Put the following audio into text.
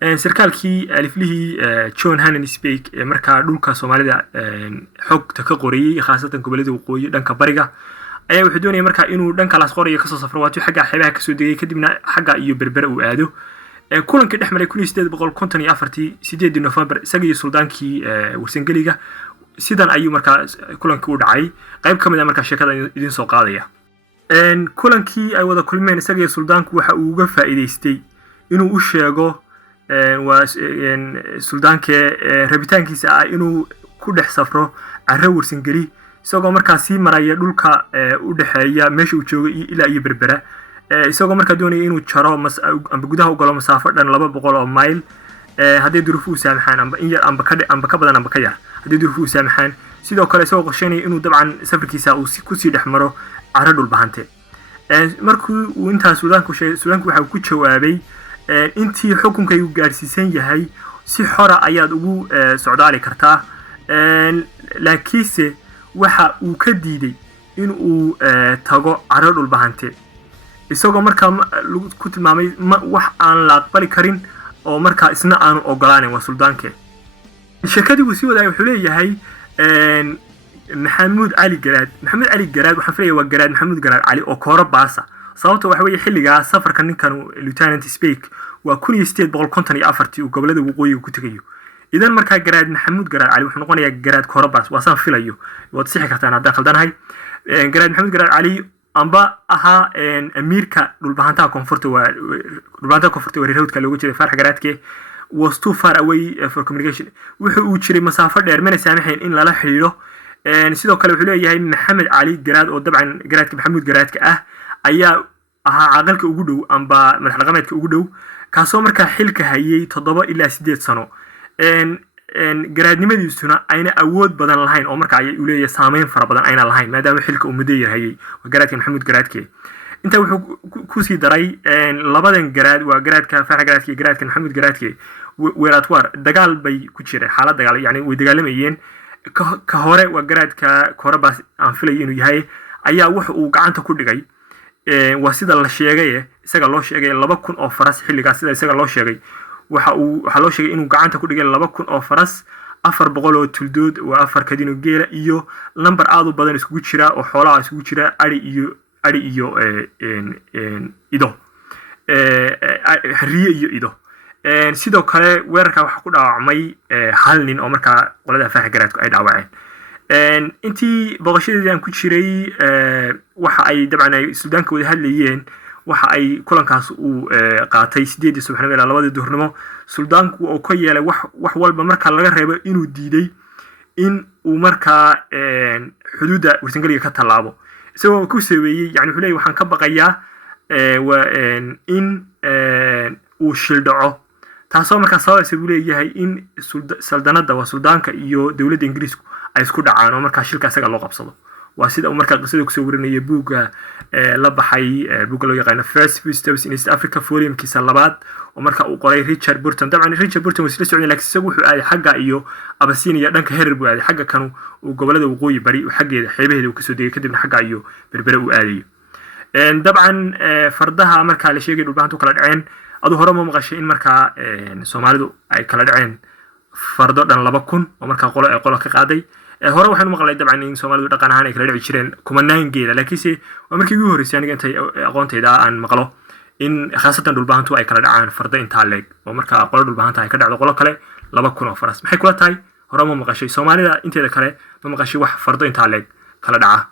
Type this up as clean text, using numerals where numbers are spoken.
sarkaalkii aliflihii John Hannan Speke markaa dhulka Soomaalida xogta ka qoriyay khaasatan gobolada waqooyi dhanka bariga ayaa wuxuu doonayay markaa inuu dhanka laas qorayo ka soo safro waatii xagga xeebaha ka soo degay kadibna xagga iyo berbera uu aado kulankii dhexmaray 1854 8 November isaga iyo suldaankii warsangeliga sidan ayuu markaa kulankii u dhacay qayb kamid ah markaa sheekada idin soo qaadaya kulankii ay wada kulmeen isaga iyo suldaanku waxa uu uga faa'iideystay inuu u sheego suldaanka rabitaankiisa ah inuu ku dhex safro carro warsangeli isagoo markaa sii maraya dhulka u dhaxeeya meesha uu joogo ilaa iyo berbera isagoo markaa doonaya inuu jaro amba gudaha u galo masaafo dhan 200 oo mayl haddii duruufu u saamaxaan amba in yar amba ka badan amba ka yar haddii duruufu u saamaxaan sidoo kale isagoo qorsheynaya inuu dabcan safarkiisa uu ku sii dhex maro carro dhul bahante markuu uu intaas suudaanku waxa uu ku jawaabay intii xukunkaygu gaarsiisan yahay si xora ayaad ugu socdaali kartaa laakiinse waxa uu ka diiday in uu tago carro dhul bahante isagoo markaa ku tilmaamay wax aan la aqbali karin oo markaa isna aanu ogolaanin waa suldaanke sheekadii uu sii wadaay wuxuu leeyahay maxamuud cali garaad waxaan filayaa waa garaad maxamuud garaad cali oo kooro baasa sababta waxa weeye xilligaa safarka ninkan Lieutenant Speke waa 1854 uu gobolada waqooyiga ku tagayo idan markaa garaad maxamuud garaad cali wuxuu noqonayaa garaad kooro baas waa saan filayo waad sixi kartaan haddaan khaldanahay garaad maxamuud garaad cali amba ahaa amiirka dhulbahantaha koonfurta wareerowdka looga jeeday Faarax Garaadke was too far away for communication wuxuu jiray masaafo dheer mana saamaxayn in lala xiriiro sidoo kale wuxuu leeyahay maxamed cali garaad oo dabcan garaadka maxamuud garaadka ah ayaa ahaa caaqilka ugu dhow amba madax dhaqameedka ugu dhow kaasoo markaa xilka hayay 7 ilaa 8 sano garaadnimadiisuna ayna awood badan lahayn oo markaa ay u leeyahay saameyn fara badan ayna lahayn maadaama xilka uu muddo yar hayay waa garaadka maxamuud garaadke inta wuxuu ku sii daray labadan garaad waa garaadka Faarax Garaadke iyo garaadka maxamuud garaadke weeratwar dagaal bay ku jireen xaalad dagaal yani way dagaalamayeen ka hore waa garaadka Korabaas aan filay inuu yahay ayaa wax uu gacanta ku dhigay waa sida la sheegay isaga loo sheegay 2000 oo faras xilligaas sida isaga loo sheegay waxa loo sheegay inuu gacanta ku dhigay 2000 oo faras 400 oo tuldood waa 4 kadino geela iyo number aad u badan isku jira oo xoolaha isku jira ari iyo ido riyo iyo ido sidoo kale weerarka waxa ku dhaawacmay hal nin oo markaa qolada Faarax Garaadku ay dhaawaceen intii boqoshadeedii aan ku jiray waxa ay dabcan ay suudaanka wada hadlayeen waxa ay kulankaas uu qaatay 8 subaxnimo ilaa 2 duhurnimo suldaanku oo ka yeelay wax walba marka laga reebo inuu diiday in uu markaa xuduuda warsangeliga ka talaabo isagoo ku saweeyay yani wuxuu leeyahay waxaan ka baqayaa in uu shildhaco taasoo markaa sababaysa uu leeyahay in saldanada waa suldaanka iyo dawladda Ingiriisku ay isku dhacaan oo markaa shilka isaga loo qabsado waa sida uu markaa qisada ku soo warinayay buuga la baxay buuga loo yaqaan First Footsteps in East Africa volume-kiisa labaad oo markaa uu qoray Richard Burton dabcan Richard Burton waa isla socday laakiin isagu wuxuu aaday xagga iyo Abyssinia dhanka Herer buu aaday xagga kanu uu gobolada waqooyi bari xaggeeda xeebaheeda uu ka soo degay kadibna xagga iyo berbera uu aadayo dabcan fardaha markaa la sheegay dhulbaantu kala dhaceen adu hore ma maqashay in markaa Soomaalidu ay kala dhaceen fardo dhan 2000 oo markaa qolo ka qaaday hore waxaan maqlay dabcan in Soomaalidu dhaqan ahaan ay kala dhici jireen kumanaan geela laakiin waa markii ugu horeysay aniga intay aqoontayda aan maqlo in khaasatan dhulbaantu ay kala dhacaan fardo inta leeg oo markaa qolo dhulbaanta ay ka dhacdo qolo kale 2000 oo faras maxay kula tahay hore ma maqashay Soomaalida inteeda kale ma maqashay wax fardo inta leeg kala dhaca